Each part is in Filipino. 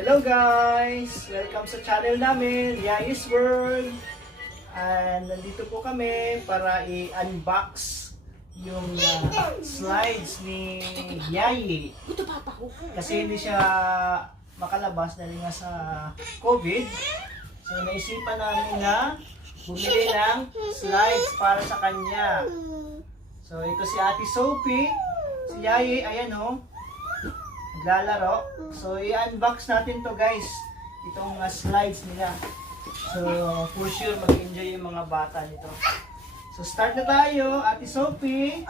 Hello guys! Welcome sa channel namin, Yaye's World. And nandito po kami para i-unbox yung slides ni Yaye. Kasi hindi siya makalabas dahil nga sa COVID. So naisipan namin na bumili ng slides para sa kanya. So ito si Ate Sophie, si Yaye, ayan o. Naglalaro. So, i-unbox natin to guys. Itong slides nila. So, for sure mag-enjoy yung mga bata nito. So, start na tayo. Ate Sophie.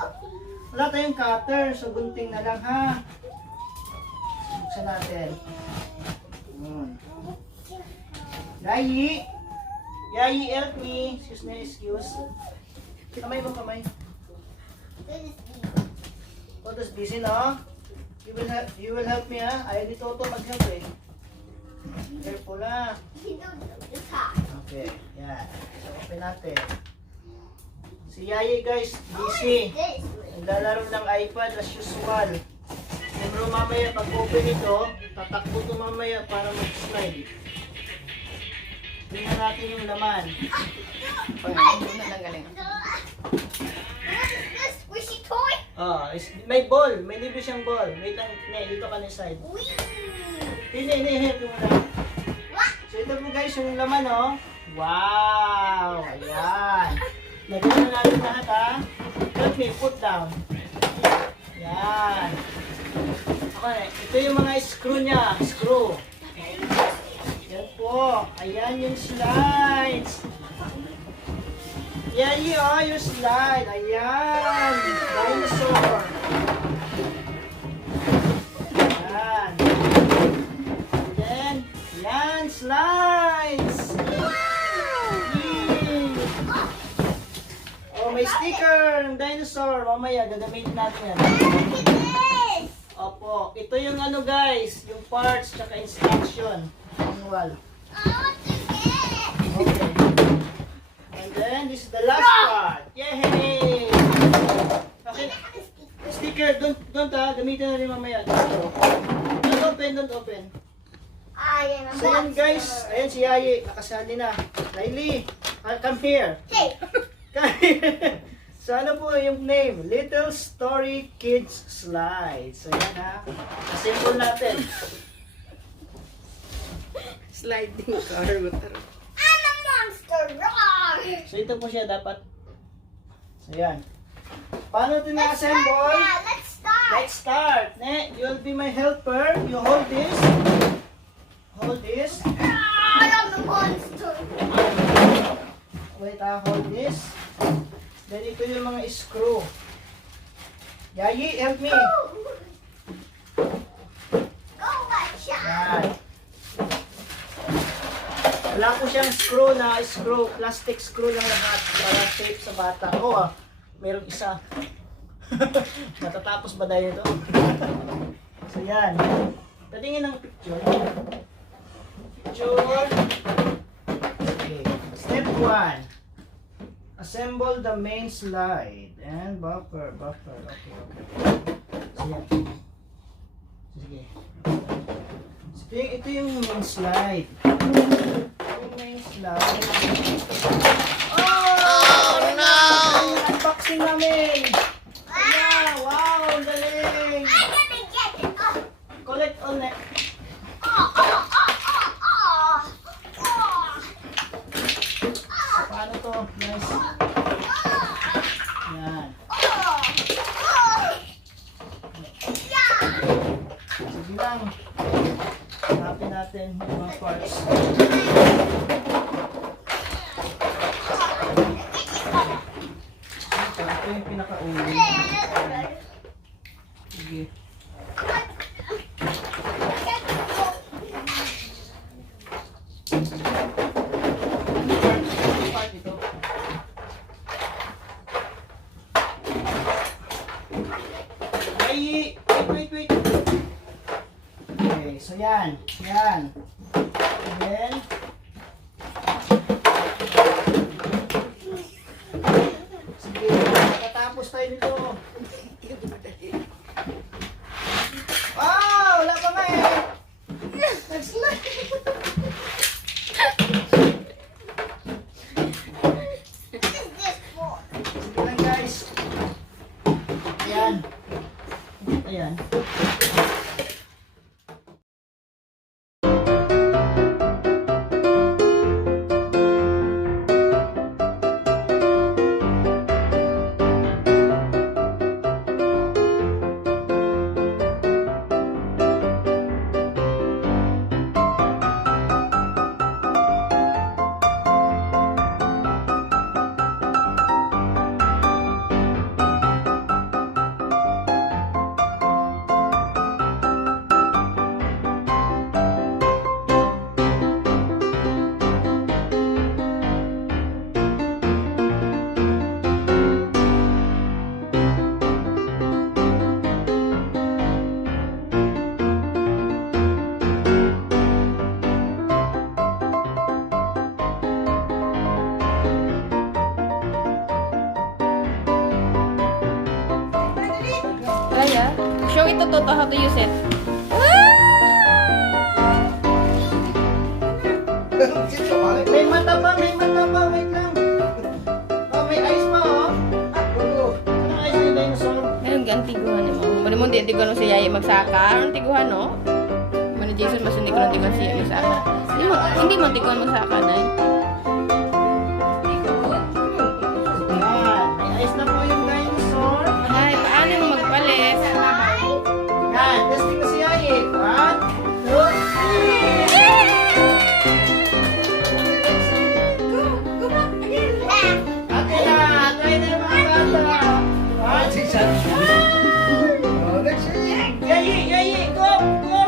Wala tayong cutter. So, gunting na lang ha. Buksan natin. Yaye. Yaye, help me. Excuse me, excuse. Kamay mo, kamay. Oh, that's busy, no? You will help me, ha? Ayaw ni Toto mag-help, eh. Careful, ha? Okay, yan. So, open natin. Si Yaye, guys, busy. Naglalaro ng iPad as usual. Pero mamaya, pag open ito, tatakbo ito mamaya para mag-slide. Tingnan natin yung laman. Pagkain na lang galing. May ball. May libre siyang ball. Wait lang, dito ka na side. Hindi, help mo na. So ito po guys, yung laman, oh. Wow! Ayan. Lagyan na natin lahat, ha. Help me, put down. Ayan. Okay, ito yung mga screw niya. Screw. Yan po. Ayan yung slides. Yaye, oh, yung slide. Ayan. Dinosaur. Ayan. And then, yan, slides. Yay. Oh, may sticker ng dinosaur. Mamaya, gagamitin natin yan. Opo. Ito yung ano guys, yung parts, tsaka instruction. Manual. Okay. And then, this is the last part. Yay! Okay. Sticker, don't gamitin na rin mamaya. Don't open. So yan guys, ayan si Yaye, nakasali na. Riley, come here. Come here. So ano po yung name? Little Story Kids Slides. So yan ha. Assemble natin. Sliding car. So ito po siya dapat. So yan. Paano ito na-assemble? Let's start. Ne, you'll be my helper. You hold this. Hold this. I'm the monster. Wait, hold this. Then ito yung mga screw. Yaye, help me. Go, watch out. Yan. Wala po siyang screw, plastic screw lang lahat para safe sa bata. Oh, merong isa. Natatapos ba dahil ito? So yan. Tatingin ng picture. Okay. Step 1. Assemble the main slide and buffer. Okay. So yan. Sige. Ito yung main slide. Yung main slide. Oh no! Unboxing namin! Yeah, wow! Ang galing! I'm gonna get it. Collect all net. Paano to? Nice. Yan. Sige lang. Hanapin natin yung mga parts. Ito yung pinaka-uli. Sige. Part ito. Ay, wait. Okay, so yan. And then, sige, nakatapos tayo nito. Wow! Wala pa nga eh! Nag-slide! how to use it. May mata pa, may mata pa. Wait lang. Oh, may eyes pa, oh. Anong eyes ni dinosaur? Ayun, gantiguhan ni mo. Mali mo, di ko si Yaye magsaka. Anong tiguhan, no? Mano Jason, masunik ko ng tiguhan si Yaye magsaka. Hindi mo tiguhan magsaka, Nay. Yan. May eyes na po yung dinosaur. Ay, paano mo magpalit? Yan. Testing ko si Yaye. 1, 2, 3. Ate na. Try na yung mga bata. 1, 2, 3. Yaye. Go. Go.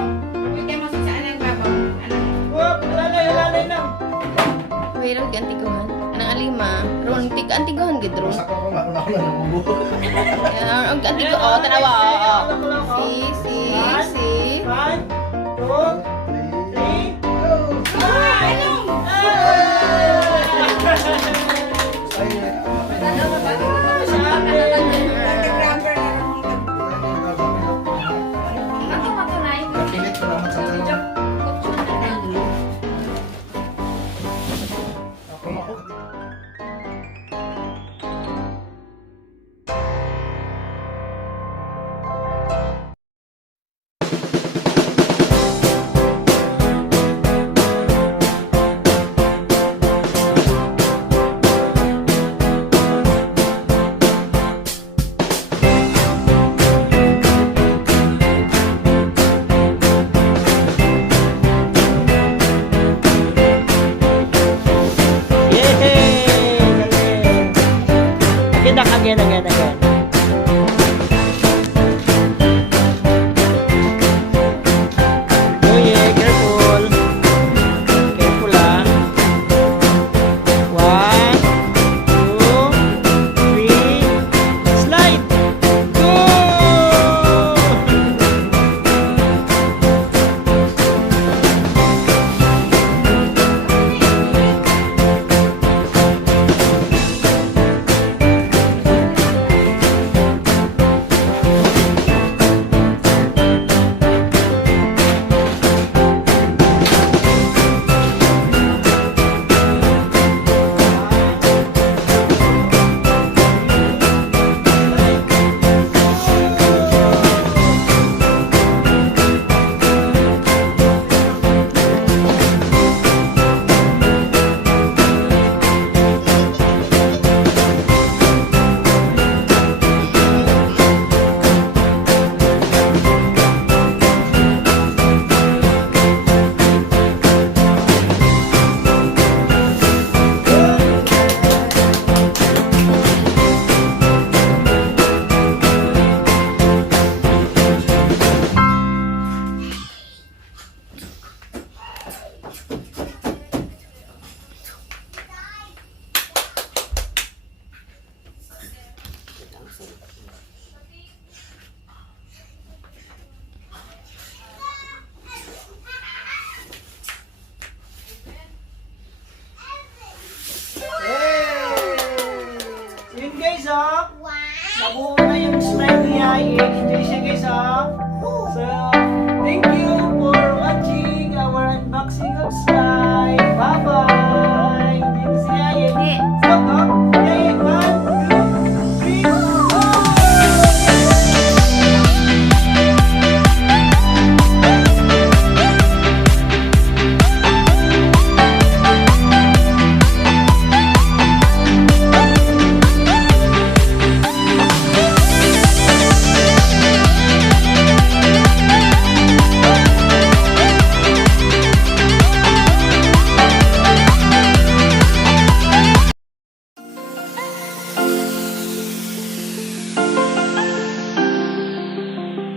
Go. Lalay lang. Mayroon gantiguhan. Anong alima? Ron, antiguhan gid ron. Ang antigo, oh, tanawa, oh. Si. 1, 2, 3. Again. Oh yeah, careful. Careful ah. 1, 2, 3. Slide. Go! Yun guys, oh. Wow. Nabuo na yung slide ni Yaye. Enjoy siya guys, oh.